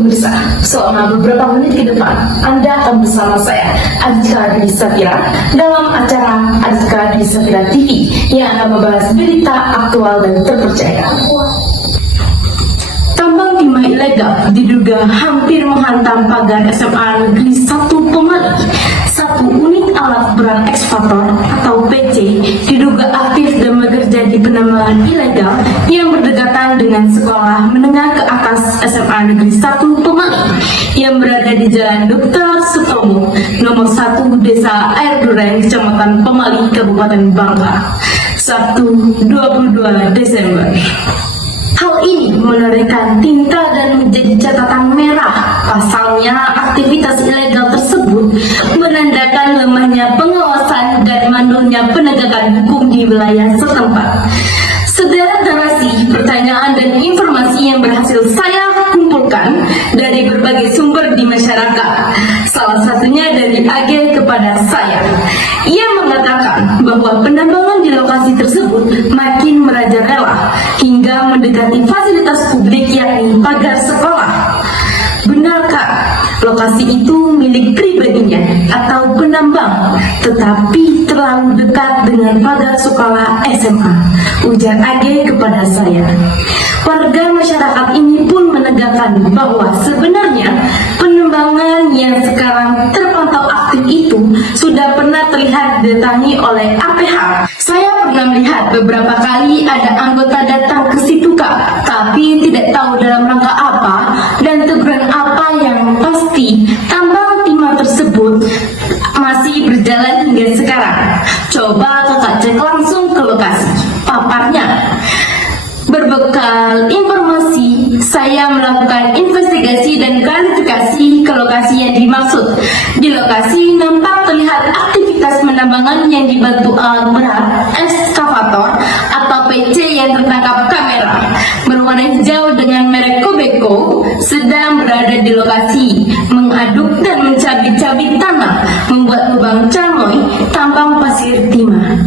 pemirsa, selama beberapa menit ke depan Anda akan bersama saya, Adika Dwi Safira, dalam acara Adika Dwi Safira TV yang akan membahas berita aktual dan terpercaya. Tambang timah ilegal diduga hampir menghantam pagar SMA Negeri 1 Pemali. Satu unit alat berat ekskavator atau PC diduga aktif dan bekerja di penambangan ilegal yang berdekatan dengan sekolah menengah ke atas SMA Negeri 1 Pemali yang berada di Jalan Dr. Sutomo, nomor 1 Desa Air Duren, Kecamatan Pemali, Kabupaten Bangka, Sabtu 22 Desember. Hal ini menorehkan tinta dan menjadi catatan merah. Pasalnya, aktivitas ilegal tersebut menandakan lemahnya pengawasan dan mandulnya penegakan hukum di wilayah setempat. Sederet narasi, pertanyaan, dan informasi yang berhasil saya kumpulkan dari berbagai sumber di masyarakat. Salah satunya dari AG kepada saya. Ia mengatakan bahwa penambangan di lokasi tersebut makin merajalela hingga mendekati fasilitas publik yakni pagar sekolah. Benarkah lokasi itu milik pribadinya atau penambang, tetapi terlalu dekat dengan pagar sekolah SMA? Ujar AG kepada saya. Warga masyarakat ini pun menegakkan bahwa sebenarnya penambangan yang sekarang terpantau aktif itu sudah pernah terlihat didatangi oleh APH. Saya pernah melihat beberapa kali ada anggota datang ke situ, Kak, tapi tidak tahu dalam rangka apa dan teguran apa yang pasti. Tambang timah tersebut masih berjalan hingga sekarang. Coba Kakak cek langsung ke lokasi, paparnya. Berbekal informasi, saya melakukan investigasi dan klarifikasi ke lokasi yang dimaksud. Di lokasi nampak terlihat aktivitas penambangan yang dibantu alat berat ekskavator atau PC yang tertangkap kamera berwarna hijau dengan merek Kobeko sedang berada di lokasi, mengaduk dan mencabik-cabik tanah, membuat lubang camoy tambang pasir timah.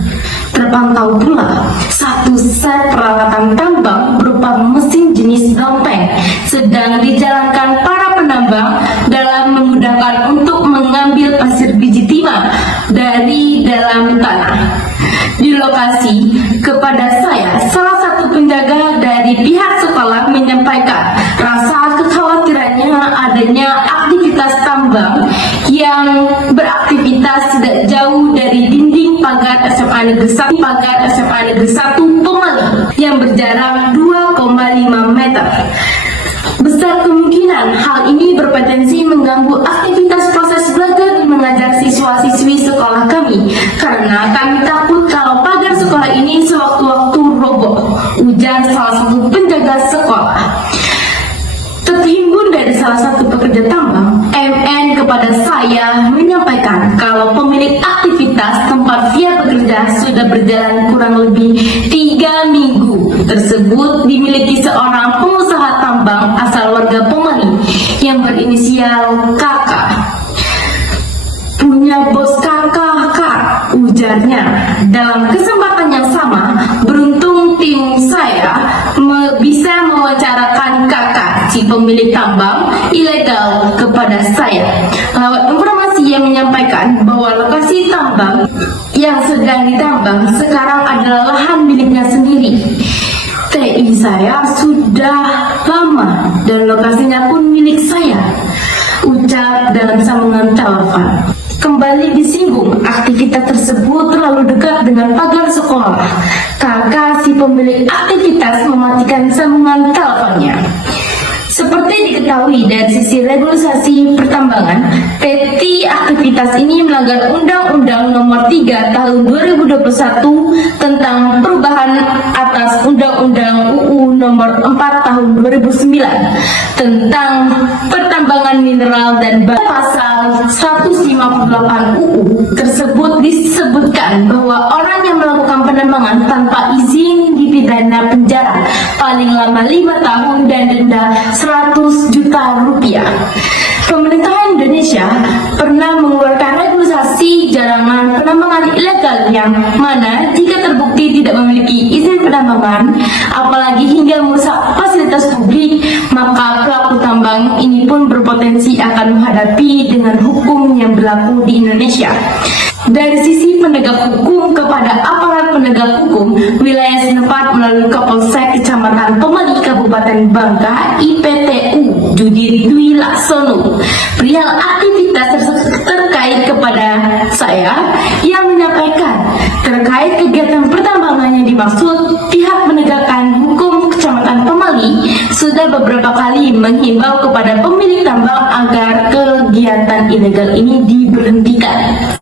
Terpantau pula satu set peralatan tambang berupa mesin jenis dompeng sedang dijalankan para penambang dalam memudahkan untuk mengambil pasir biji timah dari dalam tanah. Di lokasi, kepada saya, salah satu penjaga dari pihak sekolah menyampaikan rasa kekhawatirannya adanya aktivitas tambang yang beraktivitas tidak jauh dari dinding pagar SMA Negeri 1 Pemali yang berjarak 2,5 meter. Besar kemungkinan hal ini berpotensi mengganggu aktivitas proses belajar dan mengajar siswa-siswi sekolah kami, karena kami takut kalau pagar sekolah ini sewaktu-waktu roboh, ujar salah satu penjaga sekolah. Terhimbun dari salah satu pekerja tambang, MN kepada saya menyampaikan kalau pemilik aktivitas tempat dia bekerja sudah berjalan kurang lebih 3 minggu. Tersebut dimiliki seorang pengusaha tambang asal warga Pemali yang berinisial KK. Punya bos kakak, Kak, ujarnya. Dalam kesempatan yang sama, beruntung tim saya bisa mewawancarakan kakak si pemilik tambang ilegal kepada saya. Lewat informasi yang menyampaikan bahwa lokasi tambang yang sedang ditambang sekarang adalah lahan miliknya sendiri. TI saya sudah lama dan lokasinya pun milik saya, ucap dalam sambungan telepon. Kembali disinggung, aktivitas tersebut terlalu dekat dengan pagar sekolah. Kakak si pemilik aktivitas mematikan sambungan teleponnya. Seperti diketahui dari sisi regulasi pertambangan, PT aktivitas ini melanggar Undang-Undang Nomor 3 Tahun 2021 tentang perubahan atas Undang-Undang UU Nomor 4 Tahun 2009 tentang pertambangan mineral dan pasal 158 UU tersebut disebutkan bahwa orang yang melakukan penambangan tanpa izin dipidana penjara paling lama 5 tahun dan denda 100 juta rupiah. Pemerintah Indonesia pernah mengeluarkan regulasi larangan penambangan ilegal yang mana jika terbukti tidak memiliki izin penambangan, apalagi hingga merusak fasilitas publik, maka pelaku tambang tambang ini pun berpotensi akan menghadapi dengan hukum yang berlaku di Indonesia. Dari sisi penegak hukum kepada aparat penegak hukum, wilayah setempat melalui Kapolsek Kecamatan Pemali Kabupaten Bangka IPTU Judiri Dwi Laksono perihal aktivitas terkait kepada saya yang menyampaikan terkait kegiatan pertambangan yang dimaksud. Pihak penegakan hukum Kecamatan Pemali sudah beberapa kali menghimbau kepada pemilik tambang agar kegiatan ilegal ini diberhentikan.